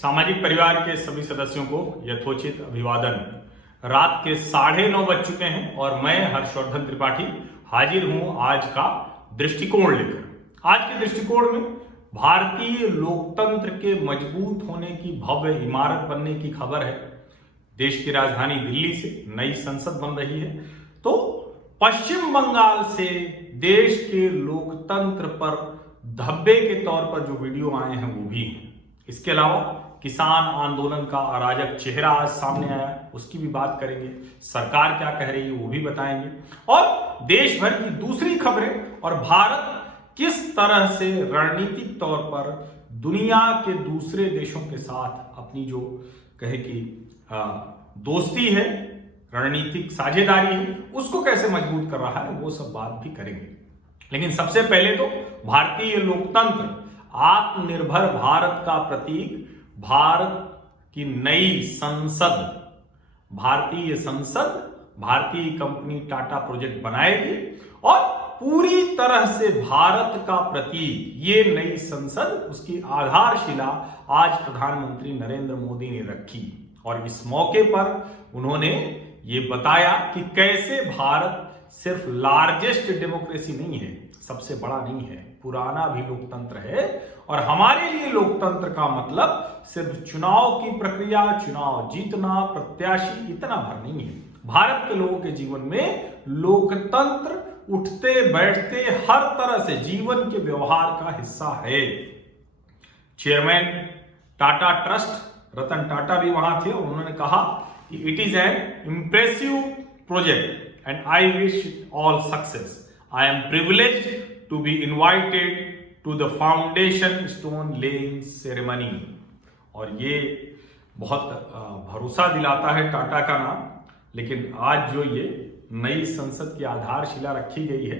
सामाजिक परिवार के सभी सदस्यों को यथोचित अभिवादन। रात के 9:30 बज चुके हैं और मैं हर्षवर्धन त्रिपाठी हाजिर हूं आज का दृष्टिकोण लेकर। आज के दृष्टिकोण में भारतीय लोकतंत्र के मजबूत होने की भव्य इमारत बनने की खबर है। देश की राजधानी दिल्ली से नई संसद बन रही है, तो पश्चिम बंगाल से देश के लोकतंत्र पर धब्बे के तौर पर जो वीडियो आए हैं वो भी हैं। इसके अलावा किसान आंदोलन का अराजक चेहरा आज सामने आया, उसकी भी बात करेंगे। सरकार क्या कह रही है वो भी बताएंगे, और देश भर की दूसरी खबरें और भारत किस तरह से रणनीतिक तौर पर दुनिया के दूसरे देशों के साथ अपनी जो कहे कि दोस्ती है, रणनीतिक साझेदारी है, उसको कैसे मजबूत कर रहा है, वो सब बात भी करेंगे। लेकिन सबसे पहले तो भारतीय लोकतंत्र, आत्मनिर्भर भारत का प्रतीक, भारत की नई संसद, भारतीय संसद, भारतीय कंपनी टाटा प्रोजेक्ट बनाएगी और पूरी तरह से भारत का प्रतीक ये नई संसद, उसकी आधारशिला आज प्रधानमंत्री नरेंद्र मोदी ने रखी। और इस मौके पर उन्होंने ये बताया कि कैसे भारत सिर्फ लार्जेस्ट डेमोक्रेसी नहीं है, सबसे बड़ा नहीं है, पुराना भी लोकतंत्र है। और हमारे लिए लोकतंत्र का मतलब सिर्फ चुनाव की प्रक्रिया, चुनाव जीतना, प्रत्याशी, इतना भर नहीं है। भारत के लोगों के जीवन में लोकतंत्र उठते बैठते हर तरह से जीवन के व्यवहार का हिस्सा है। चेयरमैन टाटा ट्रस्ट रतन टाटा भी वहां थे और उन्होंने कहा कि it is an impressive project and I wish all success. I am privileged to be invited to the foundation stone laying ceremony. और ये बहुत भरोसा दिलाता है टाटा का नाम। लेकिन आज जो ये नई संसद की आधारशिला रखी गई है,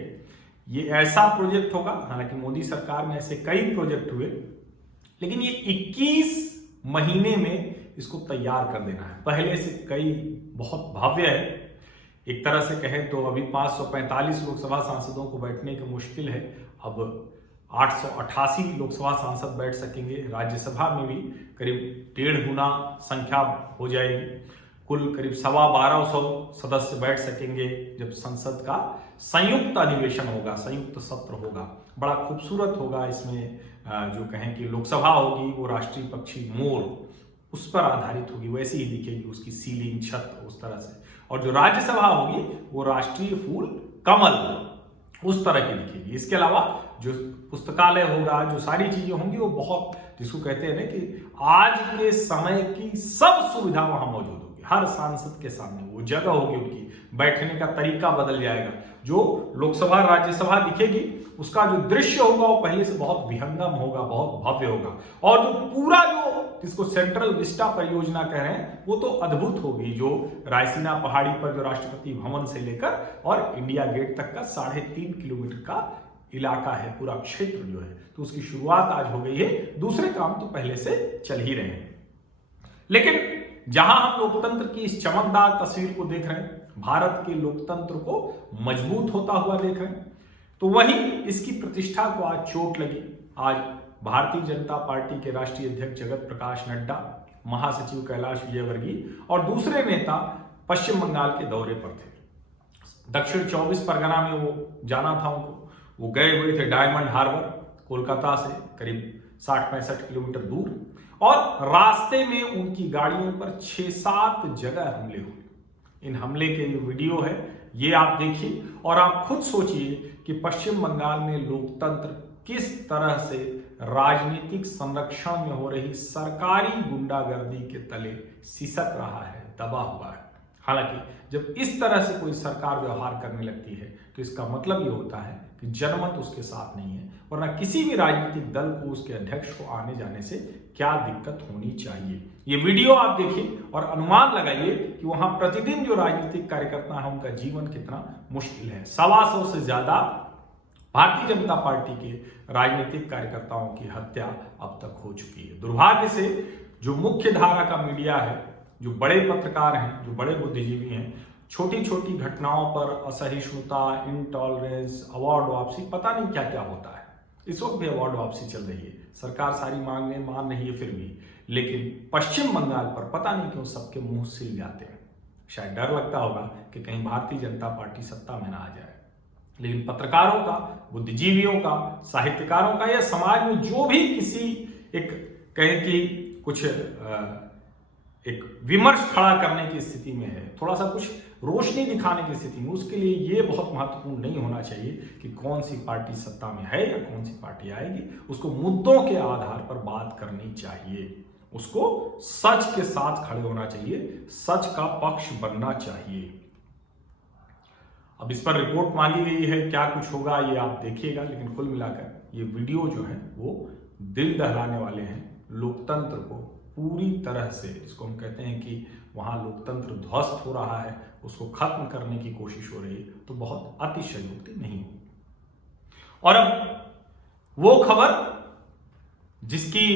ये ऐसा प्रोजेक्ट होगा, हालांकि मोदी सरकार में ऐसे कई प्रोजेक्ट हुए, लेकिन ये 21 महीने में इसको तैयार कर देना है। पहले से कई बहुत भव्य है। एक तरह से कहें तो अभी 545 लोकसभा सांसदों को बैठने की मुश्किल है, अब 888 लोकसभा सांसद बैठ सकेंगे। राज्यसभा में भी करीब 1.5 गुना संख्या हो जाएगी। कुल करीब 1250 सदस्य बैठ सकेंगे जब संसद का संयुक्त अधिवेशन होगा, संयुक्त सत्र होगा। बड़ा खूबसूरत होगा। इसमें जो कहें कि लोकसभा होगी वो राष्ट्रीय पक्षी मोर उस पर आधारित होगी, वैसी ही दिखेगी, उसकी सीलिंग, छत उस तरह से। और जो राज्यसभा होगी वो राष्ट्रीय फूल कमल उस तरह की दिखेगी। इसके अलावा जो पुस्तकालय होगा, जो सारी चीजें होंगी वो बहुत, जिसको कहते हैं ना कि आज के समय की सब सुविधा वहां मौजूद होगी। हर सांसद के सामने वो जगह होगी, उनकी बैठने का तरीका बदल जाएगा। जो लोकसभा राज्यसभा दिखेगी उसका जो दृश्य होगा वो पहले से बहुत विहंगम होगा, बहुत भव्य होगा। और जो पूरा जो जिसको सेंट्रल विस्टा परियोजना कह रहे हैं वो तो अद्भुत होगी। जो रायसीना पहाड़ी पर जो राष्ट्रपति भवन से लेकर और इंडिया गेट तक का 3.5 किलोमीटर का इलाका है, पूरा क्षेत्र जो है, तो उसकी शुरुआत आज हो गई है। दूसरे काम तो पहले से चल ही रहे हैं। लेकिन जहां हम लोकतंत्र की इस चमकदार तस्वीर को देख रहे हैं, भारत के लोकतंत्र को मजबूत होता हुआ देख रहे हैं, तो वहीं इसकी प्रतिष्ठा को आज चोट लगी। आज भारतीय जनता पार्टी के राष्ट्रीय अध्यक्ष जगत प्रकाश नड्डा, महासचिव कैलाश विजयवर्गीय और दूसरे नेता पश्चिम बंगाल के दौरे पर थे। दक्षिण 24 परगना में वो जाना था उनको। वो गए हुए थे डायमंड हार्बर, कोलकाता से करीब 60-65 किलोमीटर दूर, और रास्ते में उनकी गाड़ियों पर 6-7 जगह हमले हुए। इन हमले के जो वीडियो है ये आप देखिए और आप खुद सोचिए कि पश्चिम बंगाल में लोकतंत्र किस तरह से राजनीतिक संरक्षण में हो रही सरकारी गुंडागर्दी के तले सिसक रहा है, दबा हुआ है। हालांकि जब इस तरह से कोई सरकार व्यवहार करने लगती है तो इसका मतलब ये होता है कि जनमत उसके साथ नहीं है, वरना किसी भी राजनीतिक दल को, उसके अध्यक्ष को आने जाने से क्या दिक्कत होनी चाहिए। ये वीडियो आप देखिए और अनुमान लगाइए कि वहां प्रतिदिन जो राजनीतिक कार्यकर्ता है उनका जीवन कितना मुश्किल है। 125 से ज्यादा भारतीय जनता पार्टी के राजनीतिक कार्यकर्ताओं की हत्या अब तक हो चुकी है। दुर्भाग्य से जो मुख्य धारा का मीडिया है, जो बड़े पत्रकार हैं, जो बड़े बुद्धिजीवी हैं, छोटी छोटी घटनाओं पर असहिष्णुता, इंटॉलरेंस, अवार्ड वापसी, पता नहीं क्या क्या होता है। इस वक्त भी अवार्ड वापसी चल रही है, सरकार सारी मांगें मान रही है फिर भी, लेकिन पश्चिम बंगाल पर पता नहीं क्यों सबके मुंह सिल जाते हैं। शायद डर लगता होगा कि कहीं भारतीय जनता पार्टी सत्ता में ना आ जाए। लेकिन पत्रकारों का, बुद्धिजीवियों का, साहित्यकारों का या समाज में जो भी किसी एक कहें कि कुछ एक विमर्श खड़ा करने की स्थिति में है, थोड़ा सा कुछ रोशनी दिखाने की स्थिति में, उसके लिए ये बहुत महत्वपूर्ण नहीं होना चाहिए कि कौन सी पार्टी सत्ता में है या कौन सी पार्टी आएगी। उसको मुद्दों के आधार पर बात करनी चाहिए, उसको सच के साथ खड़े होना चाहिए, सच का पक्ष बनना चाहिए। अब इस पर रिपोर्ट मांगी गई है, क्या कुछ होगा ये आप देखिएगा, लेकिन कुल मिलाकर ये वीडियो जो है वो दिल दहलाने वाले हैं। लोकतंत्र को पूरी तरह से, जिसको हम कहते हैं कि वहां लोकतंत्र ध्वस्त हो रहा है, उसको खत्म करने की कोशिश हो रही है, तो बहुत अतिशयोक्ति नहीं होगी। और अब वो खबर जिसकी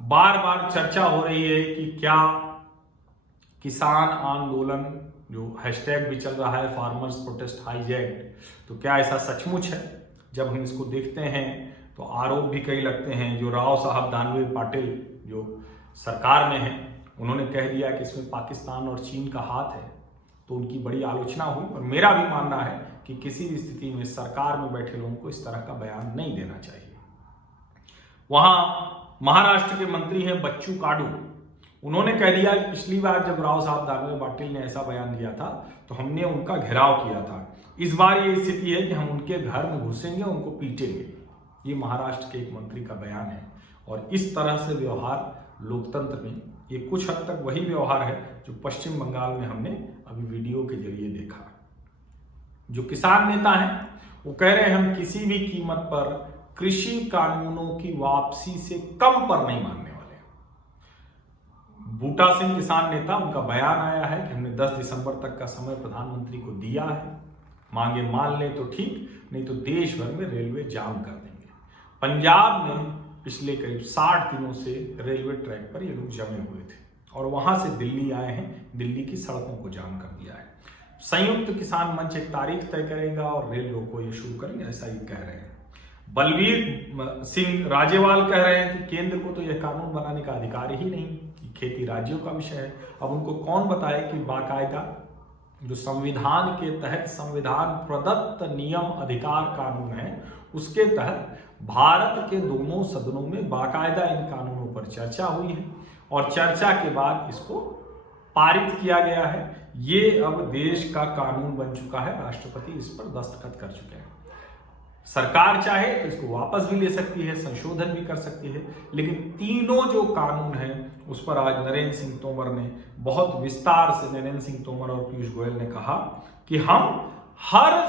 बार बार चर्चा हो रही है कि क्या किसान आंदोलन, जो हैशटैग भी चल रहा है फार्मर्स प्रोटेस्ट हाईजैक्ड, तो क्या ऐसा सचमुच है? जब हम इसको देखते हैं तो आरोप भी कई लगते हैं। जो राव साहब दानवे पाटिल जो सरकार में है, उन्होंने कह दिया कि इसमें पाकिस्तान और चीन का हाथ है, तो उनकी बड़ी आलोचना हुई। और मेरा भी मानना है कि किसी भी स्थिति में सरकार में बैठे लोगों को इस तरह का बयान नहीं देना चाहिए। वहां महाराष्ट्र के मंत्री हैं बच्चू काडू, उन्होंने कह दिया कि पिछली बार जब राव साहब दानवे पाटिल ने ऐसा बयान दिया था तो हमने उनका घेराव किया था। इस बार ये स्थिति है कि हम उनके घर में घुसेंगे, उनको पीटेंगे। ये महाराष्ट्र के एक मंत्री का बयान है। और इस तरह से व्यवहार लोकतंत्र में, ये कुछ हद तक वही व्यवहार है जो पश्चिम बंगाल में हमने अभी वीडियो के जरिए देखा। जो किसान नेता हैं वो कह रहे हैं हम किसी भी कीमत पर कृषि कानूनों की वापसी से कम पर नहीं मानने वाले। बूटा सिंह किसान नेता, उनका बयान आया है कि हमने 10 दिसंबर तक का समय प्रधानमंत्री को दिया है, मांगे मान लें तो ठीक, नहीं तो देश भर में रेलवे जाम कर देंगे। पंजाब में पिछले करीब 60 दिनों से रेलवे ट्रैक पर ये लोग जमे हुए थे और वहां से दिल्ली आए हैं, दिल्ली की सड़कों को जाम कर दिया है। संयुक्त किसान मंच एक तारीख तय करेगा और रेल रोको ये शुरू करेंगे, ऐसा ही कह रहे हैं। बलवीर सिंह राजेवाल कह रहे हैं कि केंद्र को तो यह कानून बनाने का अधिकार ही नहीं, कि खेती राज्यों का विषय है। अब उनको कौन बताए कि बाकायदा जो संविधान के तहत संविधान प्रदत्त नियम अधिकार कानून है, उसके तहत भारत के दोनों सदनों में बाकायदा इन कानूनों पर चर्चा हुई है और चर्चा के बाद इसको पारित किया गया है। ये अब देश का कानून बन चुका है, राष्ट्रपति इस पर दस्तखत कर चुके हैं। सरकार चाहे तो इसको वापस भी ले सकती है, संशोधन भी कर सकती है, लेकिन तीनों जो कानून हैं उस पर आज नरेंद्र सिंह तोमर ने बहुत विस्तार से, नरेंद्र सिंह तोमर और पीयूष गोयल ने कहा कि हम हर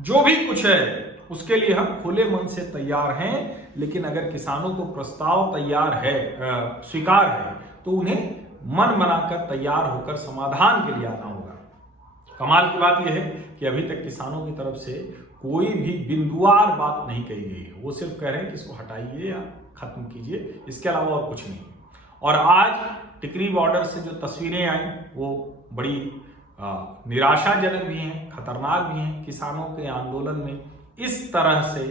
जो भी कुछ है उसके लिए हम खुले मन से तैयार हैं, लेकिन अगर किसानों को प्रस्ताव तैयार है, स्वीकार है, तो उन्हें मन बनाकर तैयार होकर समाधान के लिए आना होगा। कमाल की बात यह है कि अभी तक किसानों की तरफ से कोई भी बिंदुवार बात नहीं कही गई है। वो सिर्फ कह रहे हैं कि इसको हटाइए या खत्म कीजिए, इसके अलावा और कुछ नहीं। और आज टिकरी बॉर्डर से जो तस्वीरें आई वो बड़ी निराशाजनक भी हैं, खतरनाक भी हैं। किसानों के आंदोलन में इस तरह से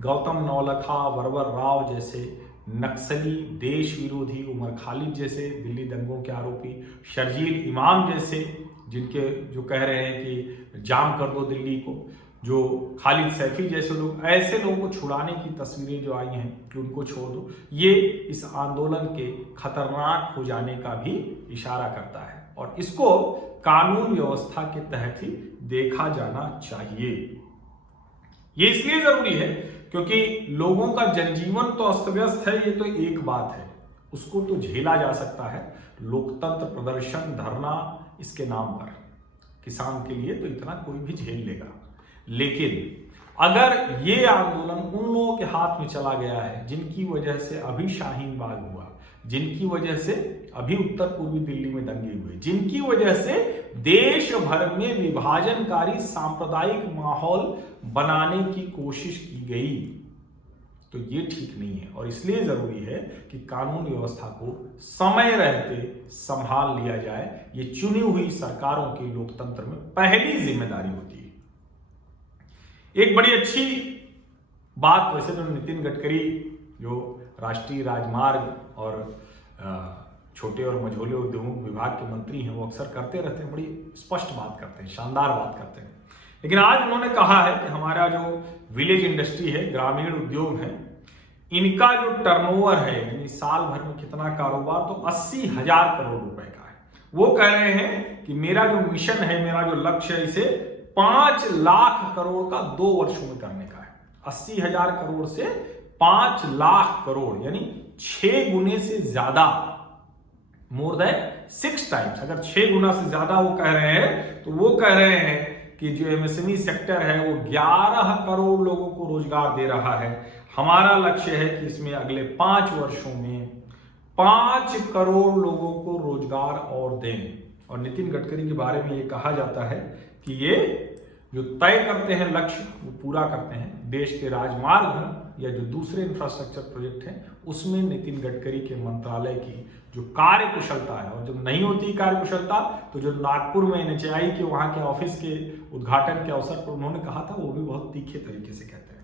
गौतम नौलखा, वरवर राव जैसे नक्सली, देश विरोधी, उमर खालिद जैसे दिल्ली दंगों के आरोपी, शर्जील इमाम जैसे जिनके जो कह रहे हैं कि जाम कर दो दिल्ली को, जो खालिद सैफी जैसे लोग, ऐसे लोगों को छुड़ाने की तस्वीरें जो आई हैं कि उनको छोड़ दो, ये इस आंदोलन के खतरनाक हो जाने का भी इशारा करता है और इसको कानून व्यवस्था के तहत ही देखा जाना चाहिए। ये इसलिए जरूरी है क्योंकि लोगों का जनजीवन तो अस्त व्यस्त है, ये तो एक बात है, उसको तो झेला जा सकता है। लोकतंत्र, प्रदर्शन, धरना, इसके नाम पर किसान के लिए तो इतना कोई भी झेल लेगा। लेकिन अगर ये आंदोलन उन लोगों के हाथ में चला गया है जिनकी वजह से अभी शाहीन बाग हुआ, जिनकी वजह से अभी उत्तर पूर्वी दिल्ली में दंगे हुए, जिनकी वजह से देश भर में विभाजनकारी सांप्रदायिक माहौल बनाने की कोशिश की गई, तो ये ठीक नहीं है। और इसलिए जरूरी है कि कानून व्यवस्था को समय रहते संभाल लिया जाए। ये चुनी हुई सरकारों की लोकतंत्र में पहली जिम्मेदारी होती है। एक बड़ी अच्छी बात वैसे तो नितिन गडकरी जो राष्ट्रीय राजमार्ग और छोटे और मझोले उद्योगों विभाग के मंत्री हैं वो अक्सर करते रहते हैं, बड़ी स्पष्ट बात करते हैं, शानदार बात करते हैं। लेकिन आज उन्होंने कहा है कि हमारा जो विलेज इंडस्ट्री है, ग्रामीण उद्योग है, इनका जो टर्नओवर है यानी साल भर में कितना कारोबार, तो 80,000 करोड़ रुपए का है। वो कह रहे हैं कि मेरा जो मिशन है, मेरा जो लक्ष्य है, इसे 5 लाख करोड़ का 2 वर्षों में करने का है। 80,000 करोड़ से 5 लाख करोड़ यानी 6 गुने से ज्यादा, मोर देन 6 टाइम्स। अगर 6 गुना से ज्यादा वो कह रहे हैं, तो वो कह रहे हैं कि जो एमएसएमई सेक्टर है वो 11 करोड़ लोगों को रोजगार दे रहा है। हमारा लक्ष्य है कि इसमें अगले 5 वर्षों में 5 करोड़ लोगों को रोजगार और दें। और नितिन गडकरी के बारे में ये कहा जाता है कि ये जो तय करते हैं लक्ष्य वो पूरा करते हैं। देश के राजमार्ग हों या जो दूसरे इंफ्रास्ट्रक्चर प्रोजेक्ट हैं, उसमें नितिन गडकरी के मंत्रालय की जो कार्य कुशलता है, और जब नहीं होती कार्य कुशलता तो जो नागपुर में एनएचएआई के वहां के ऑफिस के उद्घाटन के अवसर पर उन्होंने कहा था, वो भी बहुत तीखे तरीके से कहते हैं।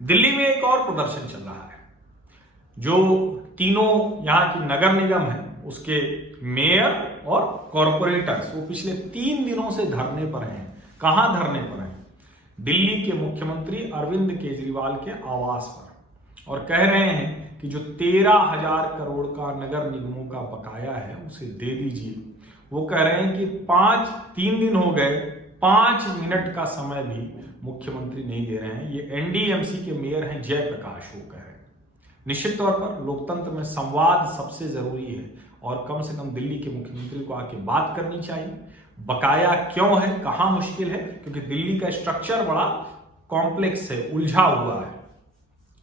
दिल्ली में एक और प्रदर्शन चल रहा है। जो तीनों यहाँ की नगर निगम है उसके मेयर और कॉरपोरेटर्स वो पिछले 3 दिनों से धरने पर हैं। कहां धरने पर हैं? दिल्ली के मुख्यमंत्री अरविंद केजरीवाल के आवास पर, और कह रहे हैं कि जो 13,000 करोड़ का नगर निगमों का बकाया है उसे दे दीजिए। वो कह रहे हैं कि 3 दिन हो गए, 5 मिनट का समय भी मुख्यमंत्री नहीं दे रहे हैं। ये एनडीएमसी के मेयर हैं जयप्रकाश, वो कह रहे हैं। निश्चित तौर पर लोकतंत्र में संवाद सबसे जरूरी है, और कम से कम दिल्ली के मुख्यमंत्री को आके बात करनी चाहिए। बकाया क्यों है, कहां मुश्किल है, क्योंकि दिल्ली का स्ट्रक्चर बड़ा कॉम्प्लेक्स है, उलझा हुआ है।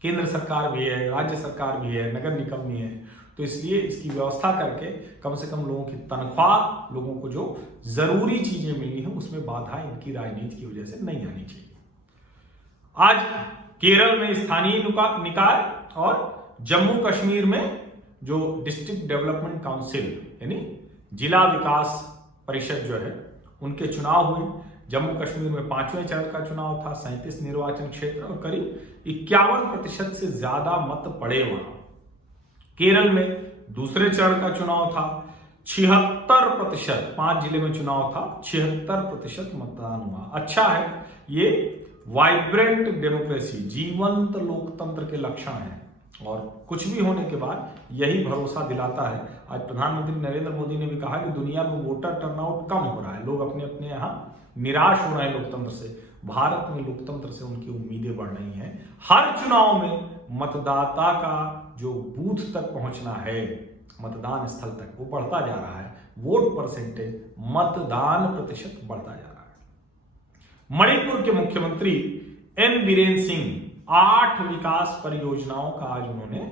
केंद्र सरकार भी है, राज्य सरकार भी है, नगर निगम भी है, तो इसलिए इसकी व्यवस्था करके कम से कम लोगों की तनख्वाह, लोगों को जो जरूरी चीजें मिली हैं उसमें बाधा इनकी राजनीति की वजह से नहीं आनी चाहिए। आज केरल में स्थानीय निकाय और जम्मू कश्मीर में जो डिस्ट्रिक्ट डेवलपमेंट काउंसिल यानी जिला विकास परिषद जो है उनके चुनाव हुए। जम्मू कश्मीर में 5वें चरण का चुनाव था, 37 निर्वाचन क्षेत्र और करीब 51% से ज्यादा मत पड़े वहां। केरल में दूसरे चरण का चुनाव था, 76%, 5 जिले में चुनाव था, 76% मतदान हुआ। अच्छा है, ये वाइब्रेंट डेमोक्रेसी, जीवंत लोकतंत्र के लक्षण हैं, और कुछ भी होने के बाद यही भरोसा दिलाता है। आज प्रधानमंत्री नरेंद्र मोदी ने भी कहा कि दुनिया में वोटर टर्नआउट कम हो रहा है, लोग अपने अपने यहाँ निराश हो रहे हैं लोकतंत्र से। भारत में लोकतंत्र से उनकी उम्मीदें बढ़ रही हैं। हर चुनाव में मतदाता का जो बूथ तक पहुंचना है, मतदान स्थल तक, वो बढ़ता जा रहा है। वोट परसेंटेज, मतदान प्रतिशत बढ़ता जा रहा है। मणिपुर के मुख्यमंत्री एन बीरेन सिंह 8 विकास परियोजनाओं का आज उन्होंने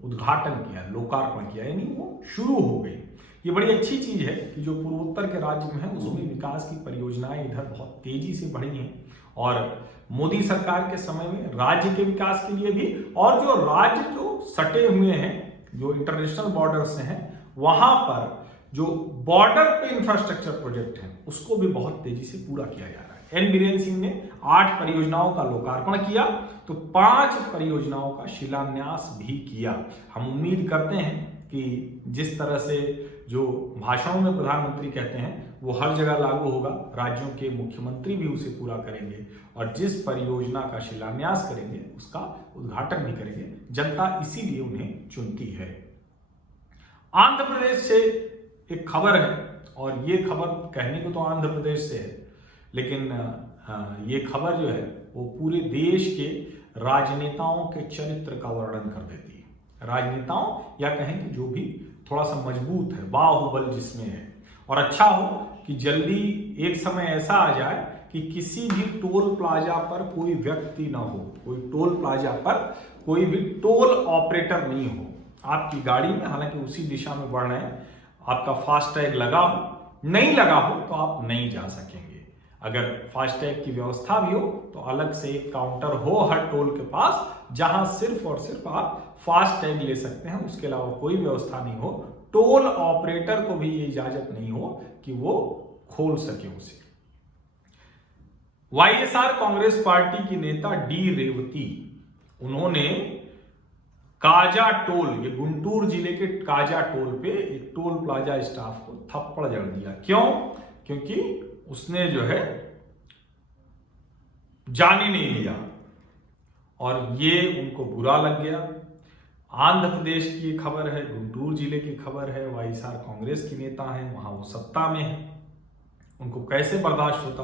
उद्घाटन किया, लोकार्पण किया, यानी वो शुरू हो गई। ये बड़ी अच्छी चीज है कि जो पूर्वोत्तर के राज्य में है उसमें विकास की परियोजनाएं इधर बहुत तेजी से बढ़ी हैं, और मोदी सरकार के समय में राज्य के विकास के लिए भी, और जो राज्य जो सटे हुए हैं, जो इंटरनेशनल बॉर्डर से हैं, वहां पर जो बॉर्डर पे इंफ्रास्ट्रक्चर प्रोजेक्ट है उसको भी बहुत तेजी से पूरा किया जा रहा है। एन बीरेन सिंह ने 8 परियोजनाओं का लोकार्पण किया, तो 5 परियोजनाओं का शिलान्यास भी किया। हम उम्मीद करते हैं कि जिस तरह से जो भाषणों में प्रधानमंत्री कहते हैं वो हर जगह लागू होगा, राज्यों के मुख्यमंत्री भी उसे पूरा करेंगे, और जिस परियोजना का शिलान्यास करेंगे उसका उद्घाटन भी करेंगे। जनता इसीलिए उन्हें चुनती है। आंध्र प्रदेश से एक खबर है, और ये खबर कहने को तो आंध्र प्रदेश से है, लेकिन ये खबर जो है वो पूरे देश के राजनेताओं के चरित्र का वर्णन कर देती है। राजनेताओं, या कहें कि जो भी थोड़ा सा मजबूत है, बाहुबल जिसमें है। और अच्छा हो कि जल्दी एक समय ऐसा आ जाए कि किसी भी टोल प्लाजा पर कोई व्यक्ति ना हो, कोई टोल प्लाजा पर कोई भी टोल ऑपरेटर नहीं हो। आपकी गाड़ी में, हालांकि उसी दिशा में बढ़ रहे हैं, आपका फास्टैग लगा हो, नहीं लगा हो तो आप नहीं जा सकेंगे। अगर फास्टैग की व्यवस्था भी हो तो अलग से एक काउंटर हो हर टोल के पास, जहां सिर्फ और सिर्फ आप फास्टैग ले सकते हैं, उसके अलावा कोई व्यवस्था नहीं हो। टोल ऑपरेटर को भी ये इजाजत नहीं हो कि वो खोल सके उसे। वाईएसआर कांग्रेस पार्टी की नेता डी रेवती, उन्होंने काजा टोल, ये गुंटूर जिले के काजा टोल पे एक टोल प्लाजा स्टाफ को थप्पड़ जड़ दिया। क्यों? क्योंकि उसने जो है जाने नहीं दिया और ये उनको बुरा लग गया। आंध्र प्रदेश की खबर है, गुंटूर जिले की खबर है, वाईएसआर कांग्रेस के नेता हैं, वहां वो सत्ता में है। उनको कैसे बर्दाश्त होता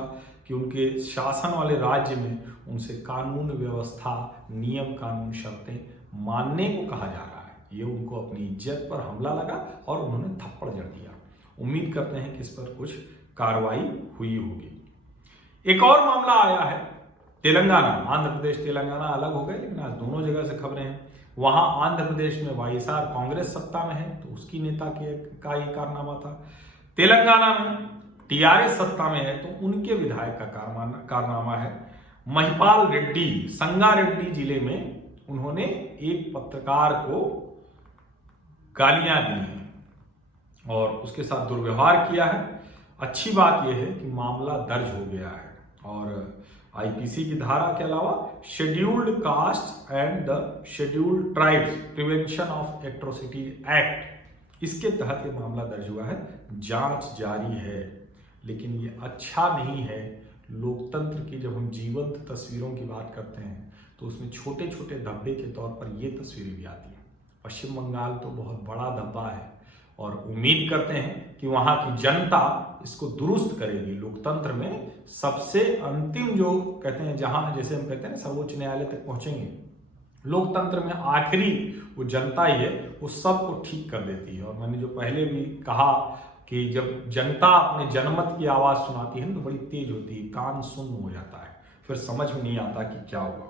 कि उनके शासन वाले राज्य में उनसे कानून व्यवस्था, नियम कानून, शर्तें मानने को कहा जा रहा है। ये उनको अपनी इज्जत पर हमला लगा और उन्होंने थप्पड़ जड़ दिया। उम्मीद करते हैं कि इस पर कुछ कार्रवाई हुई होगी। एक और मामला आया है तेलंगाना, आंध्र प्रदेश तेलंगाना अलग हो गए, लेकिन आज दोनों जगह से खबरें हैं। वहां आंध्र प्रदेश में वाईएसआर कांग्रेस सत्ता में है, तो उसकी नेता का ये कारनामा था। तेलंगाना में टीआरएस सत्ता में है, तो उनके विधायक का कारनामा है। महिपाल रेड्डी, संगारेड्डी जिले में उन्होंने एक पत्रकार को गालियां दी हैं और उसके साथ दुर्व्यवहार किया है। अच्छी बात यह है कि मामला दर्ज हो गया है और आईपीसी की धारा के अलावा scheduled caste and the scheduled tribes prevention of atrocity act, इसके तहत ये मामला दर्ज हुआ है। जांच जारी है, लेकिन ये अच्छा नहीं है लोकतंत्र की। जब हम जीवंत तस्वीरों की बात करते हैं तो उसमें छोटे छोटे धब्बे के तौर पर ये तस्वीरें भी आती हैं। पश्चिम बंगाल तो बहुत बड़ा धब्बा है और उम्मीद करते हैं कि वहां की जनता इसको दुरुस्त करेगी। लोकतंत्र में सबसे अंतिम जो कहते हैं, जहां जैसे हम कहते हैं सर्वोच्च न्यायालय तक पहुंचेंगे, लोकतंत्र में आखिरी वो जनता ही है, वो सबको ठीक कर देती है। और मैंने जो पहले भी कहा कि जब जनता अपने जनमत की आवाज सुनाती है तो बड़ी तेज होती है, कान सुन्न हो जाता है, फिर समझ में नहीं आता कि क्या हुआ।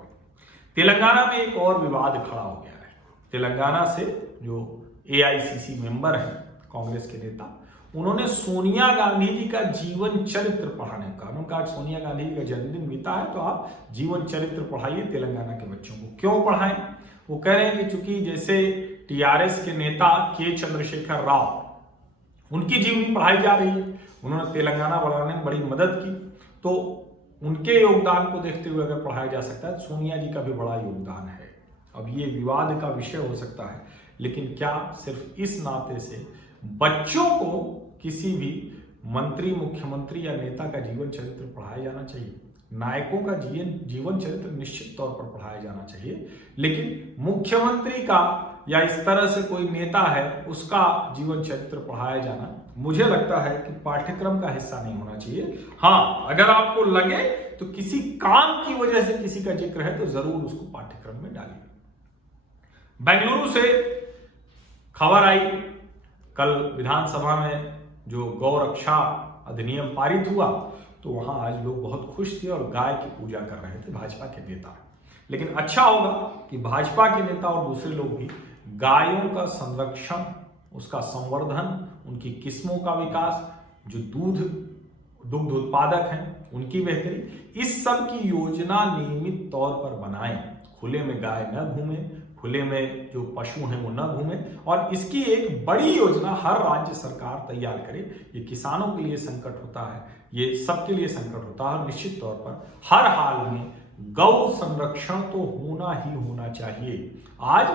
तेलंगाना में एक और विवाद खड़ा हो गया है। तेलंगाना से जो एआईसीसी मेंबर हैं, कांग्रेस के नेता, उन्होंने सोनिया गांधी जी का जीवन चरित्र पढ़ाने का, उन्होंने कहा सोनिया गांधी जी का जन्मदिन बीता है तो आप जीवन चरित्र पढ़ाइए तेलंगाना के बच्चों को। क्यों पढ़ाएं? वो कह रहे हैं कि चूंकि जैसे टीआरएस के नेता के चंद्रशेखर राव, उनकी जीवनी पढ़ाई जा रही है, उन्होंने तेलंगाना बढ़ाने में बड़ी मदद की, तो उनके योगदान को देखते हुए अगर पढ़ाया जा सकता है, सोनिया जी का भी बड़ा योगदान है। अब ये विवाद का विषय हो सकता है, लेकिन क्या सिर्फ इस नाते से बच्चों को किसी भी मंत्री, मुख्यमंत्री या नेता का जीवन चरित्र पढ़ाया जाना चाहिए? नायकों का जीवन चरित्र निश्चित तौर पर पढ़ाया जाना चाहिए, लेकिन मुख्यमंत्री का या इस तरह से कोई नेता है उसका जीवन चरित्र पढ़ाया जाना मुझे लगता है कि पाठ्यक्रम का हिस्सा नहीं होना चाहिए। हाँ, अगर आपको लगे तो किसी काम की वजह से किसी का जिक्र है तो जरूर उसको पाठ्यक्रम में डालिए। बेंगलुरु से खबर आई, कल विधानसभा में जो गौ रक्षा अधिनियम पारित हुआ तो वहां आज लोग बहुत खुश थे और गाय की पूजा कर रहे थे, भाजपा के नेता। लेकिन अच्छा होगा कि भाजपा के नेता और दूसरे लोग भी गायों का संरक्षण, उसका संवर्धन, उनकी किस्मों का विकास, जो दुग्ध उत्पादक हैं उनकी बेहतरी, इस सब की योजना नियमित तौर पर बनाएं। खुले में गाय न घूमे, खुले में जो पशु हैं वो न घूमे, और इसकी एक बड़ी योजना हर राज्य सरकार तैयार करे। ये किसानों के लिए संकट होता है, ये सबके लिए संकट होता है, और निश्चित तौर पर हर हाल में गौ संरक्षण तो होना ही होना चाहिए। आज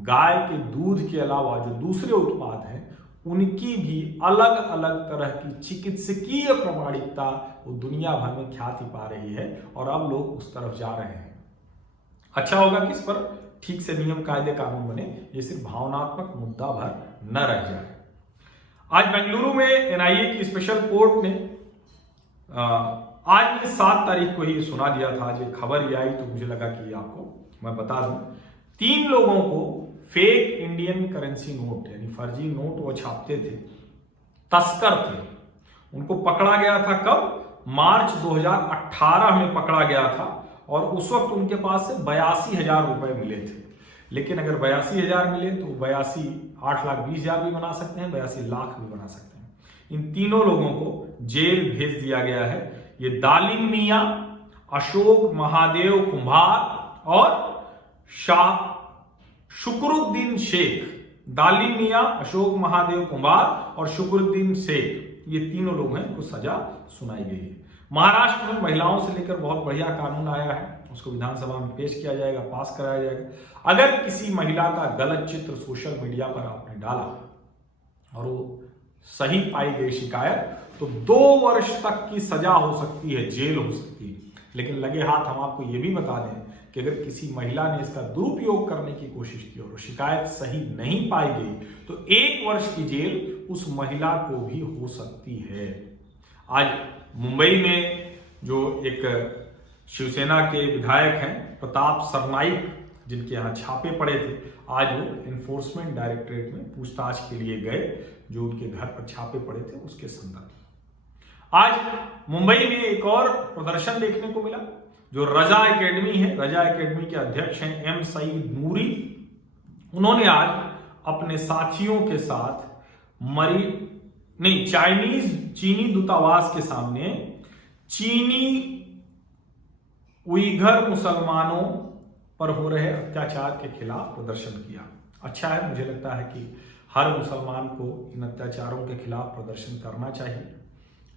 गाय के दूध के अलावा जो दूसरे उत्पाद हैं उनकी भी अलग अलग तरह की चिकित्सकीय प्रमाणिकता वो दुनिया भर में ख्याति पा रही है और अब लोग उस तरफ जा रहे हैं। अच्छा होगा कि इस पर ठीक से नियम कायदे कानून बने, ये सिर्फ भावनात्मक मुद्दा भर न रह जाए। आज बेंगलुरु में एनआईए की स्पेशल कोर्ट ने आज 7 तारीख को ही सुना दिया था। आज ये खबर ही आई तो मुझे लगा कि आपको मैं बता दूं। 3 लोगों को फेक इंडियन करेंसी नोट यानी फर्जी नोट वो छापते थे, तस्कर थे, उनको पकड़ा गया था। कब? मार्च 2018 में पकड़ा गया था और उस वक्त उनके पास से 82,000 रुपए मिले थे। लेकिन अगर 82,000 मिले तो 8,20,000 भी बना सकते हैं, 82 लाख भी बना सकते हैं। इन तीनों लोगों को जेल भेज दिया गया है। ये दालिम मियां, अशोक महादेव कुम्हार और शाह शुक्रुद्दीन शेख। दालिम मियां, अशोक महादेव कुम्हार और शुक्रुद्दीन शेख, ये तीनों लोग हैं, इनको सजा सुनाई गई है। महाराष्ट्र में महिलाओं से लेकर बहुत बढ़िया कानून आया है, उसको विधानसभा में पेश किया जाएगा, पास कराया जाएगा। अगर किसी महिला का गलत चित्र सोशल मीडिया पर आपने डाला और वो सही पाई गई शिकायत, तो 2 वर्ष तक की सजा हो सकती है, जेल हो सकती है। लेकिन लगे हाथ हम आपको ये भी बता दें कि अगर किसी महिला ने इसका दुरुपयोग करने की कोशिश की और शिकायत सही नहीं पाई गई तो 1 वर्ष की जेल उस महिला को भी हो सकती है। आज मुंबई में जो एक शिवसेना के विधायक हैं प्रताप सरनाईक, जिनके यहाँ छापे पड़े थे, आज वो एनफोर्समेंट डायरेक्टरेट में पूछताछ के लिए गए, जो उनके घर पर छापे पड़े थे उसके संदर्भ में। आज मुंबई में एक और प्रदर्शन देखने को मिला, जो रजा एकेडमी है, रजा एकेडमी के अध्यक्ष हैं एम सईद नूरी। उन्होंने आज अपने साथियों के साथ चीनी दूतावास के सामने चीनी उइघर मुसलमानों पर हो रहे अत्याचार के खिलाफ प्रदर्शन किया। अच्छा है, मुझे लगता है कि हर मुसलमान को इन अत्याचारों के खिलाफ प्रदर्शन करना चाहिए,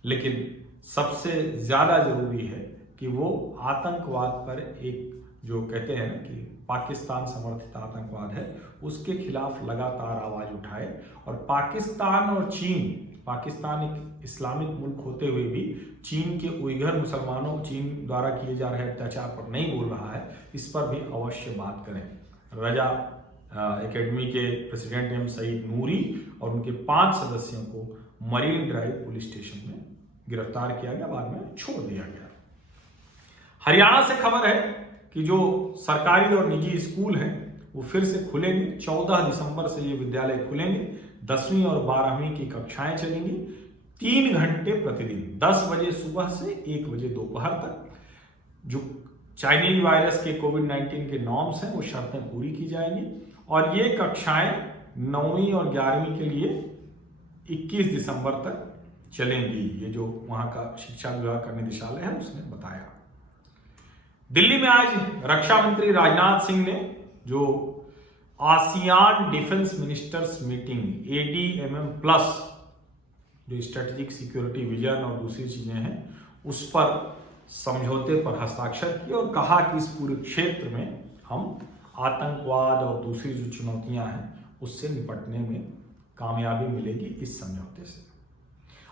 लेकिन सबसे ज्यादा जरूरी है कि वो आतंकवाद पर एक जो कहते हैं कि पाकिस्तान समर्थित आतंकवाद है, उसके खिलाफ लगातार आवाज उठाए। और पाकिस्तान और चीन, पाकिस्तान एक इस्लामिक मुल्क होते हुए भी चीन के उइघर मुसलमानों, चीन द्वारा किए जा रहे अत्याचार पर नहीं बोल रहा है, इस पर भी अवश्य बात करें। रजा एकेडमी के प्रेसिडेंट एम सईद नूरी और उनके 5 सदस्यों को मरीन ड्राइव पुलिस स्टेशन में गिरफ्तार किया गया, बाद में छोड़ दिया गया। हरियाणा से खबर है कि जो सरकारी और निजी स्कूल हैं वो फिर से खुलेंगे। 14 दिसंबर से ये विद्यालय खुलेंगे। 10वीं और 12वीं की कक्षाएं चलेंगी 3 घंटे प्रतिदिन, 10 बजे सुबह से 1 बजे दोपहर तक। जो चाइनीज वायरस के कोविड-19 के नॉर्म्स हैं वो शर्तें पूरी की जाएंगी और ये कक्षाएं 9वीं और 11वीं के लिए 21 दिसंबर तक चलेंगी। ये जो वहां का शिक्षा विभाग का निदेशालय है उसने बताया। दिल्ली में आज रक्षा मंत्री राजनाथ सिंह ने जो ASEAN defence ministers meeting ADMM plus, जो स्ट्रेटेजिक सिक्योरिटी विजन और दूसरी चीजें हैं, उस पर समझौते पर हस्ताक्षर किए और कहा कि इस पूरे क्षेत्र में हम आतंकवाद और दूसरी जो चुनौतियां हैं उससे निपटने में कामयाबी मिलेगी इस समझौते से।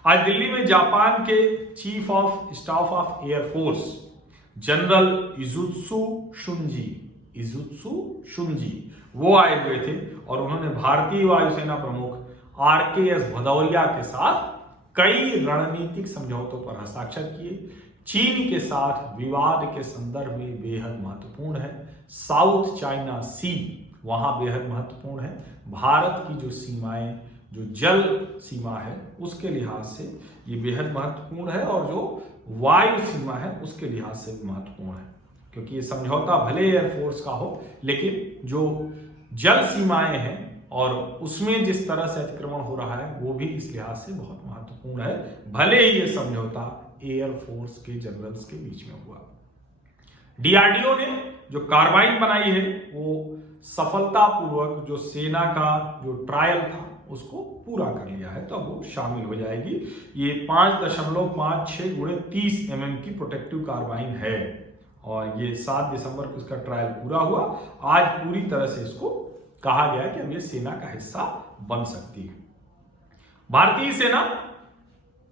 आज दिल्ली में जापान के chief of staff of air force general Izutsu Shunji वो आए हुए थे और उन्होंने भारतीय वायुसेना प्रमुख RKS भदौरिया के साथ कई रणनीतिक समझौतों पर हस्ताक्षर किए। चीन के साथ विवाद के संदर्भ में बेहद महत्वपूर्ण है। साउथ चाइना सी वहां बेहद महत्वपूर्ण है। भारत की जो सीमाएं, जो जल सीमा है उसके लिहाज से ये बेहद महत्वपूर्ण है और जो वायु सीमा है उसके लिहाज से भी महत्वपूर्ण है, क्योंकि ये समझौता भले एयरफोर्स का हो लेकिन जो जल सीमाएं हैं और उसमें जिस तरह से अतिक्रमण हो रहा है वो भी इस लिहाज से बहुत महत्वपूर्ण है, भले ही ये समझौता एयरफोर्स के जनरल्स के बीच में हुआ। DRDO ने जो कार्बाइन बनाई है वो सफलतापूर्वक जो सेना का जो ट्रायल था उसको पूरा कर लिया है, तो अब वो शामिल हो जाएगी। ये 5.56 × 30 mm की प्रोटेक्टिव कार्बाइन है और ये 7 दिसंबर को इसका ट्रायल पूरा हुआ। आज पूरी तरह से इसको कहा गया कि अब ये सेना का हिस्सा बन सकती है। भारतीय सेना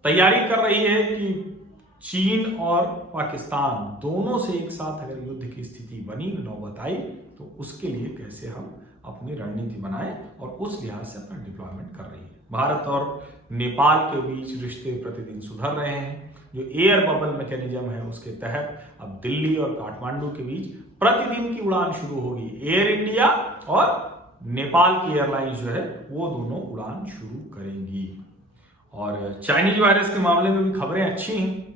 तैयारी कर रही है कि चीन और पाकिस्तान दोनों से एक साथ अगर युद्ध की स्थिति बनी, नौबत आई, तो उसके लिए कैसे हम अपनी रणनीति बनाएं और उस लिहाज से अपना डिप्लॉयमेंट कर रही है। भारत और नेपाल के बीच रिश्ते प्रतिदिन सुधर रहे हैं। जो एयर बबल मैकेनिज्म है उसके तहत अब दिल्ली और काठमांडू के बीच प्रतिदिन की उड़ान शुरू होगी। एयर इंडिया और नेपाल की एयरलाइंस जो है वो दोनों उड़ान शुरू करेंगी। और चाइनीज वायरस के मामले में भी खबरें अच्छी हैं।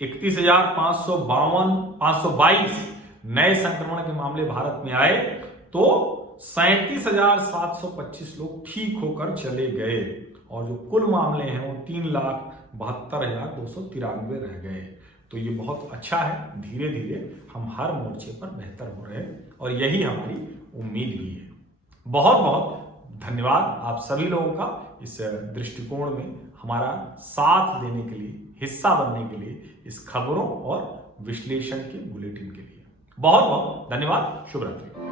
31,522 नए संक्रमण के मामले भारत में आए तो 37,725 लोग ठीक होकर चले गए और जो कुल मामले हैं वो 3,72,293 रह गए। तो ये बहुत अच्छा है। धीरे धीरे हम हर मोर्चे पर बेहतर हो रहे हैं और यही हमारी उम्मीद भी है। बहुत बहुत धन्यवाद आप सभी लोगों का इस दृष्टिकोण में हमारा साथ देने के लिए, हिस्सा बनने के लिए, इस खबरों और विश्लेषण के बुलेटिन के लिए। बहुत बहुत धन्यवाद। शुभ रात्रि।